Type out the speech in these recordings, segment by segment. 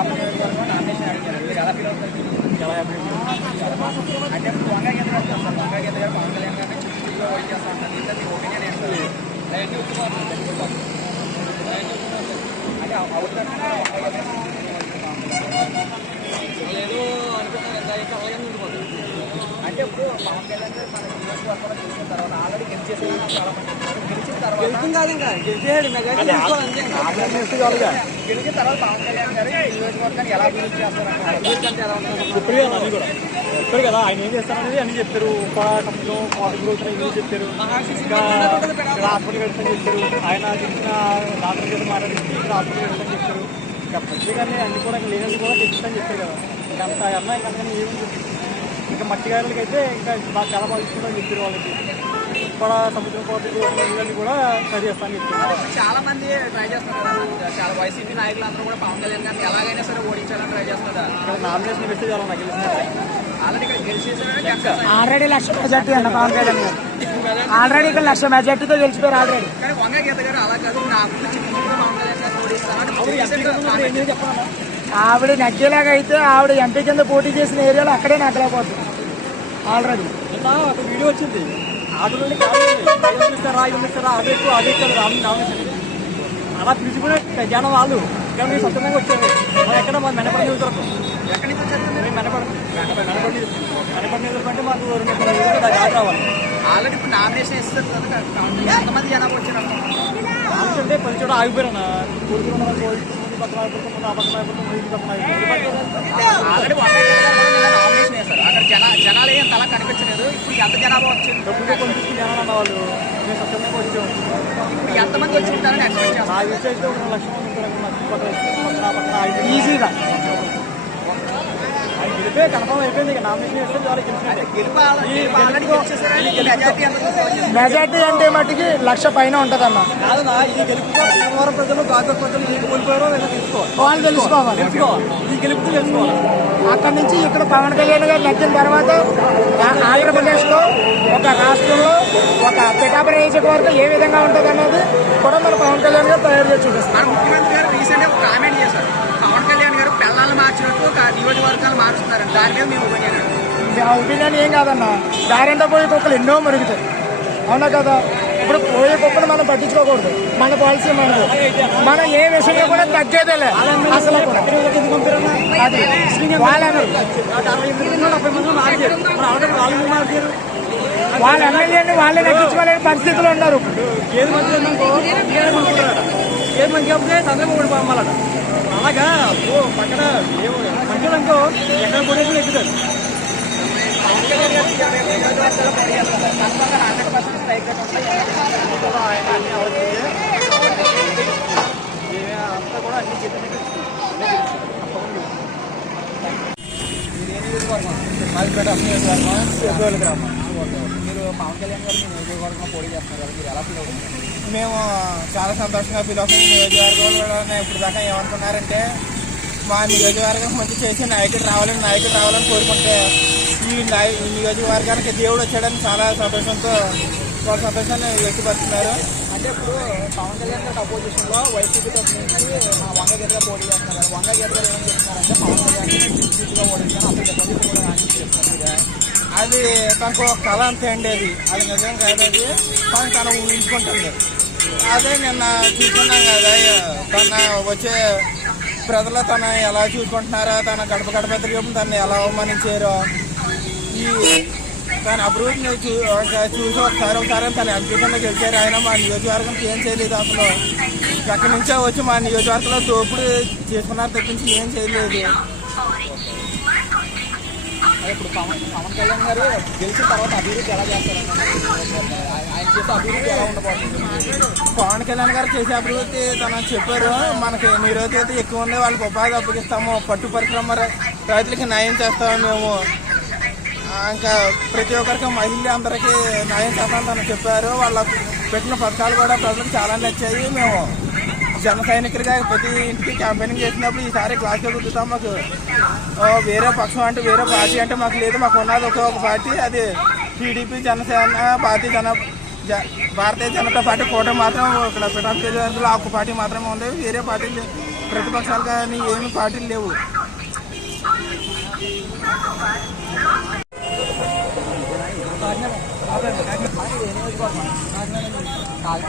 Nomination అడిగారు. మీరు ఎలా ఫీల్ అవుతారు? అంటే వంగా గీత గారు సార్, వంగా గీత గారు పవన్ కళ్యాణ్ గారిని చుట్టూ ఓడి చేస్తా ఉంటారు. ఇంకా మీ ఒపీనియన్ ఏంటి సార్? అవన్నీ ఒప్పుకోవాలి అంటే అవుతారు ఏదో అనుకుంటున్నాను. అంటే ఇప్పుడు పవన్ కళ్యాణ్ గారు మన నియోజకవర్గంలో గెలిచిన తర్వాత ఆల్రెడీ గెలిచేసి చాలా మంది గెలిచిన తర్వాత గెలిచిన తర్వాత పవన్ కళ్యాణ్ గారు నియోజకవర్గాన్ని ఎలా అభివృద్ధి చేస్తారంటే చెప్పారు కదా ఆయన ఏం చేస్తారనేది అన్ని చెప్తారు. సముద్రం వాటర్ గ్రోత్ ఇవి చెప్తారు. ఇంకా హాస్పిటల్ పెడతాని చెప్తారు. ఆయన తెలిసిన డాక్టర్ చేత మాట్లాడిస్తే ఇక్కడ హాస్పిటల్ పెడతాని చెప్తారు. ఇంకా ప్రత్యేకంగా అన్ని కూడా లేనది కూడా తెచ్చిస్తాని చెప్తారు కదా. ఇంకా అంత అన్నా ఇంకా ఏమని చెప్తారు. ఇంకా మట్టిగారులకి అయితే ఇంకా చాలా బాగా ఇస్తుందని చెప్పారు. వాళ్ళకి కూడా సముద్రం వాటర్ గ్రోత్ ఇవన్నీ కూడా ట్రై చేస్తాను చెప్తారు. చాలా మంది ట్రై చేస్తున్నారు. చాలా వైసీపీ నాయకులు అందరూ కూడా పవన్ కళ్యాణ్ గారిని ఎలాగైనా సరే ఓడించాలని ట్రై చేస్తున్నారు. ఇక్కడ నామినేషన్ మెసేజ్ అలా నాకు తెలిసిన ఆల్రెడీ 1,00,000 మెజార్టీ అన్న పవన్ కళ్యాణ్ గారు. ఆల్రెడీ ఇక్కడ 1,00,000 మెజార్టీతో గెలిచిపోయారు ఆల్రెడీ. కానీ వంగా గీత గారు అలా కాదు, నా గురించి పవన్ కళ్యాణ్ గారు ఓడిస్తాను. ఆవిడ నగ్గేలాగా అయితే ఆవిడ ఎంపీ కింద పోటీ చేసిన ఏరియాలో అక్కడే నగ్గలేకపోతుంది ఆల్రెడీ. ఒక వీడియో వచ్చింది. ఆటోలోనే ఇస్తారా ఇస్తారా అదే ఎక్కువ అదే నామినేషన్ అలా పిలుచుకునే జనం వాళ్ళు ఇక్కడ మీరు సొంతంగా వచ్చారు. మనం ఎక్కడ మన మెనపడి నియోజకవర్గం ఎక్కడి నుంచి వచ్చారు? మెనపడి నియోజకవర్గం అంటే మాకు రావాలి. ఆల్రెడీ ఇప్పుడు నామినేషన్ ఇస్తారు కదా, ఎంతమంది జనాభా వచ్చారు? నామినేషన్ అంటే పది చోట ఆగిపోయారన్న. కోరికలు పక్కన ఆల్రెడీ నామినేషన్ వేస్తారు. అక్కడ జనాలు ఏం తల కనిపించలేదు. ఇప్పుడు ఎంత జనాభా వచ్చింది? డబ్బులు కొంచెం జనాలు అన్న వాళ్ళు మేము సొంతంగా వచ్చాము. ఇప్పుడు ఎంతమంది వచ్చి ఉంటారని ఎక్స్పెక్ట్ చేస్తారు? ఆ విషయం అయితే ఒక 1,00,000 ఈజీగా గెలిపే కన్ఫర్మ్ అయిపోయింది. ఇక నామినేషన్ వేస్తే చాలా మెజార్టీ అంటే మట్టికి 1,00,000 పైన ఉంటదన్న. కాదన్నా ఈ గెలుపు భీమవరం ప్రజలు గాజు ప్రజలు ఏం కోల్పోయారో తెలుసుకోవాలి. వాళ్ళు తెలుసుకోవాలి. ఈ గెలుపు తెలుసుకోవాలి. అక్కడి నుంచి ఇక్కడ పవన్ కళ్యాణ్ గారు నెగ్గిన తర్వాత ఆంధ్రప్రదేశ్లో ఒక రాష్ట్రంలో ఒక పిఠాపురం నియోజకవర్గం ఏ విధంగా ఉంటుంది అన్నది కూడా మన పవన్ కళ్యాణ్ గారు తయారు చేసి చూపిస్తారు. ముఖ్యమంత్రి గారు రీసెంట్ గా కామెంట్ చేశారు, పవన్ కళ్యాణ్ గారు పిల్లలు మార్చినట్టు ఒక నియోజకవర్గాలు మారుస్తున్నారు. దాని మీద మేము ఒపీనియన్ ఏం కాదన్న. దారింట పోయే కుక్కలు ఎన్నో మరుగుతాయి, అవునా కదా? ఇప్పుడు పోయే కుక్కను మనం పట్టించుకోకూడదు. మన పాలసీ మనది. మనం ఏ విషయంలో కూడా తగ్గేదేలే అసలు. అది వాళ్ళ ఎమ్మెల్యేని వాళ్ళే తగ్గించుకోలేని పరిస్థితులు ఉన్నారు. ఏది మంచిది ఏది మంచిగా చంద్రబాబు ఓడిపోవాలట. అలాగా పక్కన మంచిగా అనుకో ఎక్కడ కొడేసి ఎక్కుతారు. ఆయన అన్ని ఆలోచించి అంతా కూడా అన్ని గ్రామం. మీరు పవన్ కళ్యాణ్ గారు మీ నియోజకవర్గంలో పోటీ చేస్తున్నారు కదా, మీరు ఎలా ఫీల్ అవుతుంది? మేము చాలా సంతోషంగా ఫీల్ అవుతాం. నియోజకవర్గంలో ఇప్పుడు దాకా ఏమనుకున్నారంటే మా నియోజకవర్గం మంచి చేసి నాయకుడు రావాలని కోరుకుంటే ఈ నియోజకవర్గానికి దేవుడు వచ్చాడని చాలా సంతోషంతో వాళ్ళ సంతోషాన్ని వ్యక్తపరుస్తున్నారు. అంటే ఇప్పుడు పవన్ కళ్యాణ్ గారి అపోజిషన్ లో వైసీపీ తరఫు నుంచి మా వంగ గీతగా పోటీ చేస్తున్నారు. వంగ గీత గారు ఏమని చెప్తున్నారంటే పవన్ కళ్యాణ్ సీట్గా ఓడిస్తాను, అప్పుడు డిపాజిట్ కూడా హామీ చేస్తున్నారు. అది తనకు ఒక కళ అంతే అండి. అది నిజం కాదు. అది తను ఊహించుకుంటుంది. అదే నిన్న చూసుకున్నాం కదా, తన వచ్చే ప్రజలు తను ఎలా చూసుకుంటున్నారో, తన గడప తిరిగి తను ఎలా అవమానించారో, ఈ తన అభివృద్ధిని చూసి ఒకసారి తన ఎంపీగా గెలిచారు. ఆయన మా నియోజకవర్గంకి ఏం చేయలేదు. అసలు ఎక్కడి నుంచో వచ్చి మా నియోజకవర్గంలో దోపుడు చేసుకున్నారు తప్పించి ఏం చేయలేదు. ఇప్పుడు పవన్ కళ్యాణ్ గారు గెలిచిన తర్వాత అభివృద్ధి ఎలా చేస్తారన్న ఆయన చేసే అభివృద్ధి ఎలా ఉండబోతుంది? పవన్ కళ్యాణ్ గారు చేసే అభివృద్ధి తను చెప్పారు. మనకి నిరోధి అయితే ఎక్కువ ఉంది, వాళ్ళకి ఉపాధి అప్పగిస్తాము, పట్టు పరిశ్రమ రైతులకి న్యాయం చేస్తాము మేము. ఇంకా ప్రతి ఒక్కరికి మహిళలందరికీ న్యాయం చేస్తామని తను చెప్పారు. వాళ్ళ పెట్టిన పథకాలు కూడా ప్రజలకు చాలా నచ్చాయి. మేము జన సైనికులుగా ప్రతి ఇంటికి క్యాంపెయినింగ్ చేసినప్పుడు ఈసారి క్లాస్లో కుదురుతాం. మాకు వేరే పక్షం అంటే వేరే పార్టీ అంటే మాకు లేదు. మాకు ఉన్నది ఒక పార్టీ, అది TDP, Janasena party, Bharatiya Janata party కూటమి మాత్రం ఇక్కడ పిఠాపురం నియోజకవర్గంలో ఆ ఒక్క పార్టీ మాత్రమే ఉంది. వేరే పార్టీలు ప్రతిపక్షాలు కానీ ఏమి పార్టీలు లేవు. కాకినాడ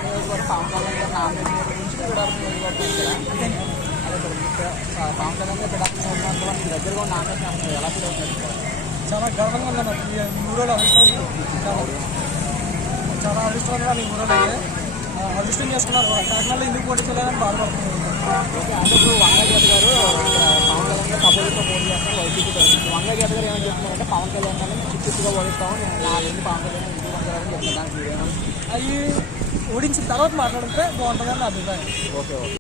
నియోజకవర్గం పవన్ కళ్యాణ్ గారు నామినేషన్ గురించి పిఠాపురం నియోజకవర్గం పవన్ కళ్యాణ్ గారు పిఠాపురం నియోజకవర్గంలో మీ దగ్గరగా నామినేషన్ వస్తుంది. ఎలా ఫీల్ అవుతుంది? చాలా గర్వంగా ఉందన్న. ఈ 3 రోజులు అదృష్టం, చాలా అదృష్టంగా ఈ 3 రోజులు అయితే అదృష్టం చేసుకున్నారు. కాకినాడలో ఎందుకు పోటీ చేయాలని బాధపడుతున్నారు. ఓకే, అంటే ఇప్పుడు వంగగీత గారు పవన్ కళ్యాణ్ గారు అపోజిట్లో పోటీ చేస్తారు వైసీపీ తరఫున. వంగగీత గారు ఏమని చెప్తున్నారంటే పవన్ కళ్యాణ్ గారిని చిట్టుగా ఓడిస్తాము, నా వెళ్ళి పవన్ కళ్యాణ్ ఇంటికి పంపాలని చెప్తున్నాను. అవి ఓడించిన తర్వాత మాట్లాడితే బాగుంటుందని నా అభిప్రాయం. ఓకే.